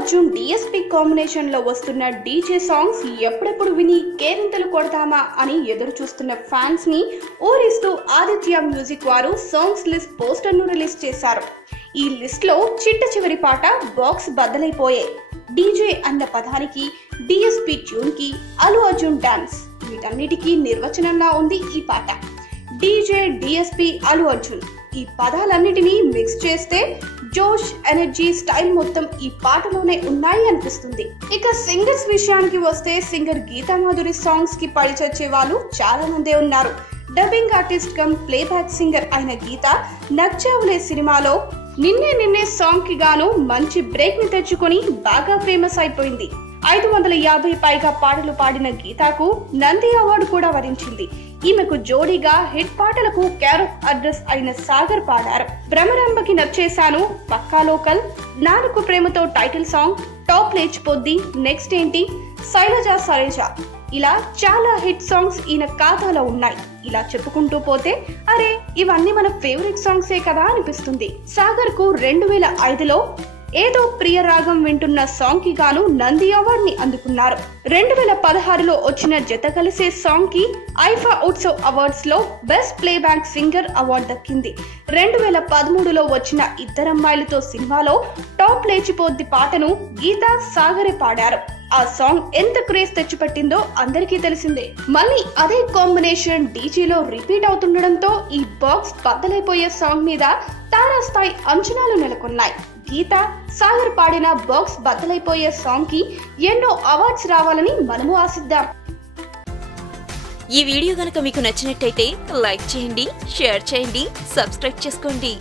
Arjun DSP combination లో వస్తున్న DJ songs ఎప్పుడెప్పుడు విని కేరింతలు కొడతామా అని ఎదురు చూస్తున్న ఫ్యాన్స్ ని ఊరిస్తూ ఆదిత్య మ్యూజిక్ వారు సాంగ్స్ లిస్ట్ పోస్టర్ ను రిలీజ్ చేశారు. ఈ లిస్ట్ లో చిట్ట చివరి పాట బాక్స్ బద్దలైపోయే. డీజే అన్న పదానికి, డిఎస్పీ ట్యూన్ కి, అల్లు అర్జున్ డాన్స్, వీటన్నిటికీ నిర్వచనంలా ఉంది ఈ పాట. డీజే, డిఎస్పీ, అల్లు అర్జున్ ఈ పదాలన్నిటినీ మిక్స్ చేస్తే జోష్, ఎనర్జీ, స్టైల్ మొత్తం ఈ పాటలోనే ఉన్నాయి అనిపిస్తుంది. ఇక సింగర్స్ విషయానికి వస్తే సింగర్ గీతా మాధురి సాంగ్స్ కి పడిచొచ్చే వాళ్ళు చాలా మందే ఉన్నారు. Dubbing artist cum playback singer అయిన గీత నచ్చావులే సినిమాలో నిన్నే సాంగ్ కి గాను మంచి బ్రేక్ ని తెచ్చుకొని బాగా ఫేమస్ అయిపోయింది. 550 పైగా పాటలు పాడిన గీతాకు నంది అవార్డు కూడా వరించింది. ఈమెకు జోడీగా హిట్ పాటలకు కేర్ ఆఫ్ అడ్రస్ అయిన సాగర్ పాడారు. భ్రమరంబకి నచ్చేశాను, పక్కా లోకల్, నాలుగు ప్రేమతో టైటిల్ సాంగ్, టాప్ లేచిపోద్ది, నెక్స్ట్ ఏంటి, శైలజ సరేజ ఇలా చాలా హిట్ సాంగ్స్ ఈయన ఖాతాలో ఉన్నాయి. ఇలా చెప్పుకుంటూ పోతే అరే ఇవన్నీ మన ఫేవరెట్ సాంగ్సే కదా అనిపిస్తుంది. సాగర్ కు 2005లో ఏదో ప్రియ రాగం వింటున్న సాంగ్ కి గాను నంది అవార్డ్ ని అందుకున్నారు. 2016లో వచ్చిన జత కలిసే సాంగ్ కి ఐఫా ఉత్సవ్ అవార్డ్స్ లో బెస్ట్ ప్లేబ్యాక్ సింగర్ అవార్డు దక్కింది. 2013లో వచ్చిన ఇద్దరమ్మాయిలతో సినిమాలో టాప్ లేచిపోద్ది పాటను గీతా, సాగరే పాడారు. ఆ సాంగ్ ఎంత క్రేజ్ తెచ్చిపెట్టిందో అందరికీ తెలిసిందే. మళ్ళీ అదే కాంబినేషన్ డీజేలో రిపీట్ అవుతుండడంతో ఈ బాక్స్ బద్దలైపోయే సాంగ్ మీద తారాస్థాయి అంచనాలు నెలకొన్నాయి. గీత, సాగర్ పాడిన బాక్స్ బద్దలైపోయే సాంగ్ కి ఎన్నో అవార్డ్స్ రావాలని మనము ఆశిద్దాం. ఈ వీడియో గనుక మీకు నచ్చినట్టయితే లైక్ చేయండి, షేర్ చేయండి, సబ్స్క్రైబ్ చేసుకోండి.